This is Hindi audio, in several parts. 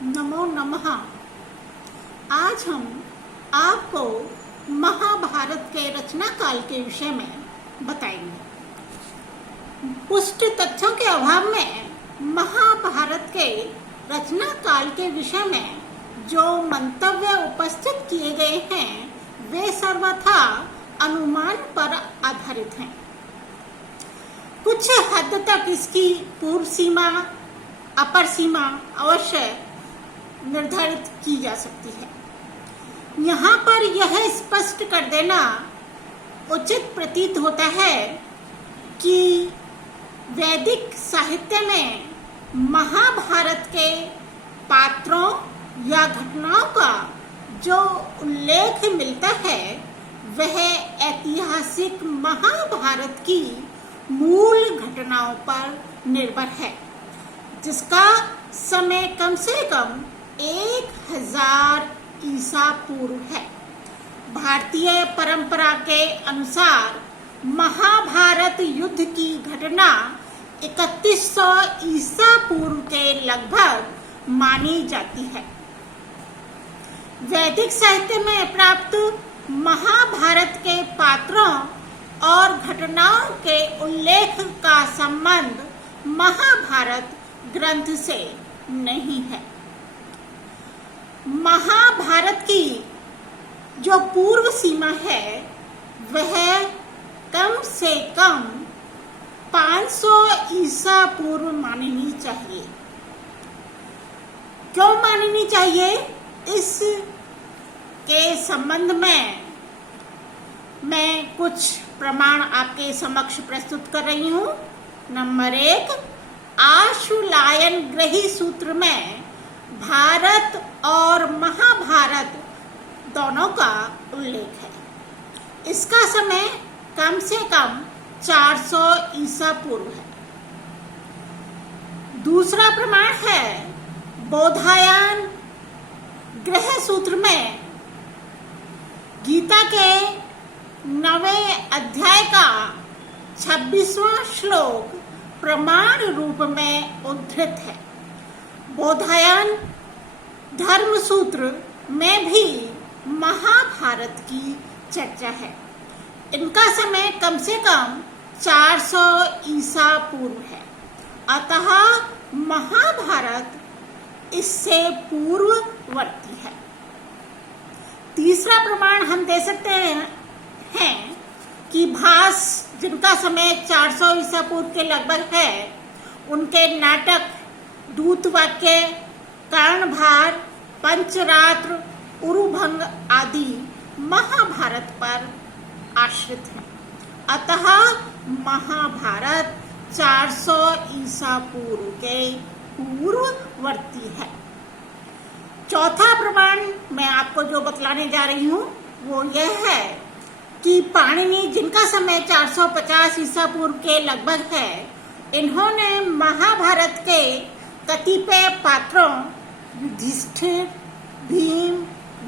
नमो नमः। आज हम आपको महाभारत के रचना काल के विषय में बताएंगे। पुष्ट तथ्यों के अभाव में महाभारत के रचना काल के विषय में जो मंतव्य उपस्थित किए गए हैं वे सर्वथा अनुमान पर आधारित हैं। कुछ हद तक इसकी पूर्व सीमा अपर सीमा अवश्य निर्धारित की जा सकती है। यहाँ पर यह स्पष्ट कर देना उचित प्रतीत होता है कि वैदिक साहित्य में महाभारत के पात्रों या घटनाओं का जो उल्लेख मिलता है वह ऐतिहासिक महाभारत की मूल घटनाओं पर निर्भर है, जिसका समय कम से कम 1000 ईसा पूर्व है। भारतीय परंपरा के अनुसार महाभारत युद्ध की घटना 3100 ईसा पूर्व के लगभग मानी जाती है। वैदिक साहित्य में प्राप्त महाभारत के पात्रों और घटनाओं के उल्लेख का संबंध महाभारत ग्रंथ से नहीं है। महाभारत की जो पूर्व सीमा है वह कम से कम 500 ईसा पूर्व माननी चाहिए। क्यों माननी चाहिए? इस के संबंध में मैं कुछ प्रमाण आपके समक्ष प्रस्तुत कर रही हूँ। नंबर 1, आशुलायन ग्रही सूत्र में भारत और महाभारत दोनों का उल्लेख है। इसका समय कम से कम 400 ईसा पूर्व है। दूसरा प्रमाण है बोधायन ग्रह सूत्र में गीता के 9वें अध्याय का 26वां श्लोक प्रमाण रूप में उद्धृत है। बोधायन धर्म सूत्र में भी महाभारत की चर्चा है। इनका समय कम से कम 400 ईसा पूर्व है। अतः महाभारत इससे पूर्ववर्ती है। तीसरा प्रमाण हम दे सकते हैं कि भास, जिनका समय 400 ईसा पूर्व के लगभग है, उनके नाटक दूतवाक्य, कर्णभार, पंचरात्र, उरुभंग आदि महाभारत पर आश्रित हैं। अतः महाभारत 400 ईसा पूर्व के पूर्ववर्ती है। चौथा प्रमाण मैं आपको जो बतलाने जा रही हूँ वो यह है कि पाणिनि, जिनका समय 450 ईसा पूर्व के लगभग है, इन्होंने महाभारत के कतिपय पात्रों युधिष्ठिर, भीम,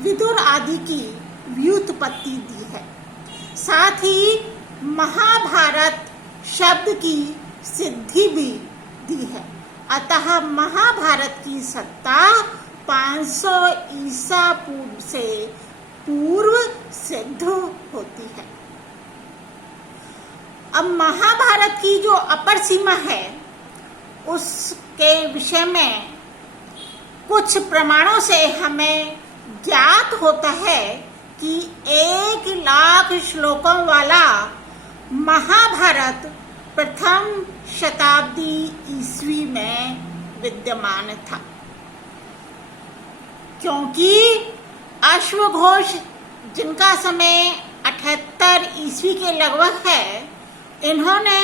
विदुर आदि की व्युत्पत्ति दी है। साथ ही महाभारत शब्द की सिद्धि भी दी है। अतः महाभारत की सत्ता 500 ईसा पूर्व से पूर्व सिद्ध होती है। अब महाभारत की जो अपर सीमा है उसके विषय में कुछ प्रमाणों से हमें ज्ञात होता है कि 1,00,000 श्लोकों वाला महाभारत प्रथम शताब्दी ईस्वी में विद्यमान था, क्योंकि अश्वघोष, जिनका समय 78 ईस्वी के लगभग है, इन्होंने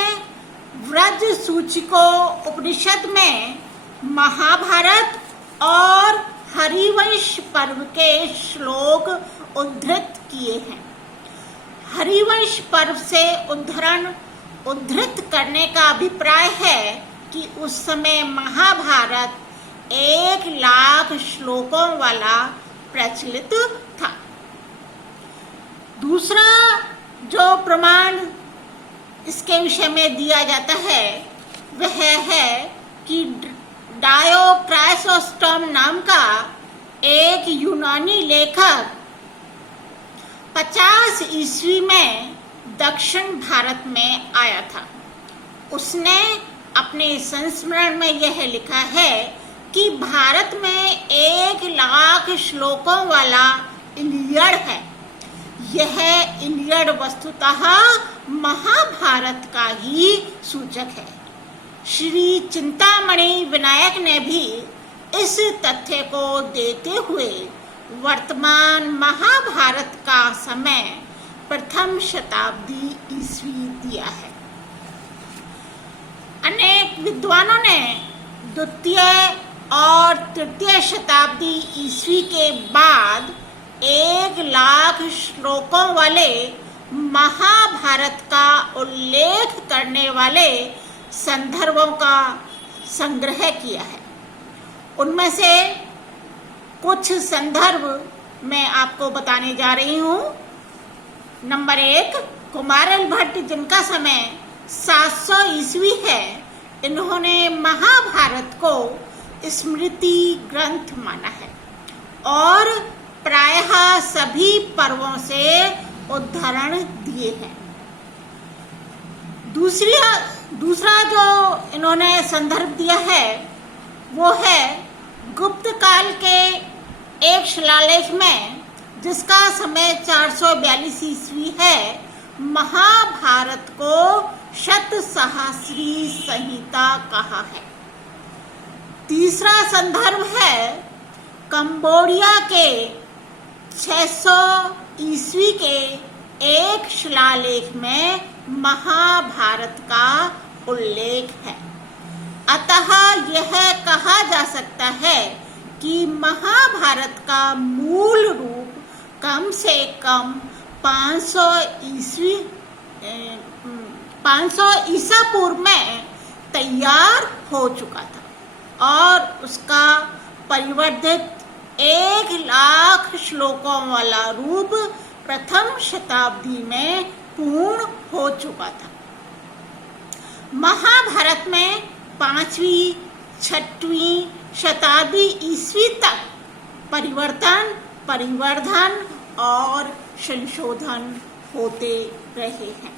व्रज सूचिको उपनिषद में महाभारत और हरिवंश पर्व के श्लोक उद्धृत किए हैं। हरिवंश पर्व से उद्धृत करने का अभिप्राय है कि उस समय महाभारत 1,00,000 श्लोकों वाला प्रचलित था। दूसरा जो प्रमाण इसके विषय में दिया जाता है वह है कि डायो क्राइसोस्टॉम नाम का एक यूनानी लेखक 50 ईस्वी में दक्षिण भारत में आया था। उसने अपने संस्मरण में यह लिखा है कि भारत में 1,00,000 श्लोकों वाला इलियड है। यह इलियड वस्तुतः महाभारत का ही सूचक है। श्री चिंतामणि विनायक ने भी इस तथ्य को देते हुए वर्तमान महाभारत का समय प्रथम शताब्दी ईस्वी दिया है। अनेक विद्वानों ने द्वितीय और तृतीय शताब्दी ईस्वी के बाद 1,00,000 श्लोकों वाले महाभारत का उल्लेख करने वाले संदर्भों का संग्रह किया है। उनमें से कुछ संदर्भ मैं आपको बताने जा रही हूँ। नंबर 1, कुमारिल भट्ट, जिनका समय 700 ईस्वी है। इन्होंने महाभारत को स्मृति ग्रंथ माना है और प्रायः सभी पर्वों से उद्धरण दिए हैं। दूसरा जो इन्होंने संदर्भ दिया है वो है गुप्त काल के एक शिलालेख में, जिसका समय 442 ईस्वी है। महाभारत को शतसहस्री संहिता कहा है। तीसरा संदर्भ है कंबोडिया के 600 ईस्वी के एक शिलालेख में महाभारत का उल्लेख है। अतः यह कहा जा सकता है कि महाभारत का मूल रूप कम से कम 500 ईसा पूर्व में तैयार हो चुका था और उसका परिवर्धित 1,00,000 श्लोकों वाला रूप प्रथम शताब्दी में पूर्ण हो चुका था। महाभारत में 5वीं 6वीं शताब्दी ईस्वी तक परिवर्धन और संशोधन होते रहे हैं।